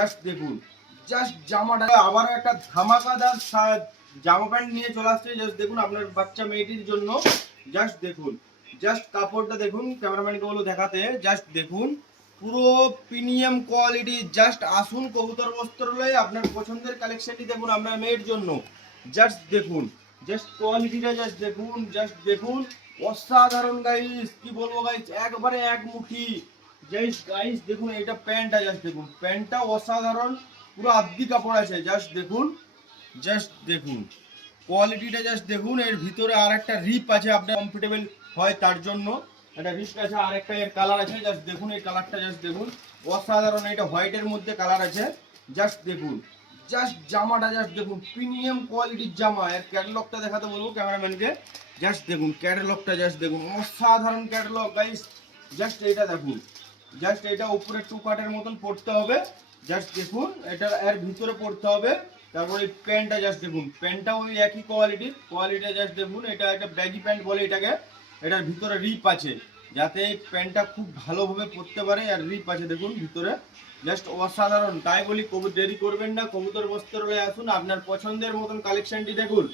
Just দেখুন, just জামাটা আবারও একটা ধামাকাদার জামা প্যান্ট নিয়ে চলে আসছে। জাস্ট দেখুন আপনার বাচ্চা মেয়েটির জন্য। জাস্ট দেখুন, জাস্ট কাপড়টা দেখুন, ক্যামেরাম্যানকে বলো দেখাতে। জাস্ট দেখুন, পুরো প্রিমিয়াম কোয়ালিটি। জাস্ট আসুন কবুতর বস্ত্রালয়ে, আপনার পছন্দের কালেকশনটি দেখুন আপনার মেয়ের জন্য। জাস্ট দেখুন, জাস্ট কোয়ালিটিটা জাস্ট দেখুন, জাস্ট দেখুন, অসাধারণ গাইস, কি বলবো গাইস, একবারে এক মুঠি। জাস্ট গাইস দেখুন, এটা প্যান্টটা জাস্ট দেখুন, প্যান্টটা অসাধারণ, পুরো আদ্দি কাপড় আছে। জাস্ট দেখুন, জাস্ট দেখুন কোয়ালিটিটা, জাস্ট দেখুন। এর ভিতরে আর একটা রিপ আছে, আপনার কমফোর্টেবল হয় তার জন্য একটা রিপ আছে। আর একটা এর কালার আছে, জাস্ট দেখুন এই কালারটা, জাস্ট দেখুন অসাধারণ। এটা হোয়াইটের মধ্যে কালার আছে। জাস্ট দেখুন, জাস্ট জামাটা জাস্ট দেখুন, প্রিমিয়াম কোয়ালিটির জামা। এর ক্যাটালগটা দেখাতে বলবো ক্যামেরাম্যানকে। জাস্ট দেখুন ক্যাটালগটা, জাস্ট দেখুন অসাধারণ ক্যাটালগ গাইস। জাস্ট এটা দেখুন, জাস্ট এটা উপরে টু কাটের মতন পড়তে হবে। জাস্ট দেখুন, এটা এর ভিতরে পড়তে হবে। তারপরে প্যান্টটা জাস্ট দেখুন, প্যান্টটা ওই একই কোয়ালিটিটা জাস্ট দেখুন। এটা একটা ব্যাগি প্যান্ট বলে এটাকে। এটার ভিতরে রিপ আছে, যাতে এই প্যান্টটা খুব ভালোভাবে পরতে পারে। আর রিপ আছে দেখুন ভিতরে, জাস্ট অসাধারণ। তাই বলি দেরি করবেন না, কবুতর বস্ত্রালয়ে আসুন, আপনার পছন্দের মতন কালেকশনটি দেখুন।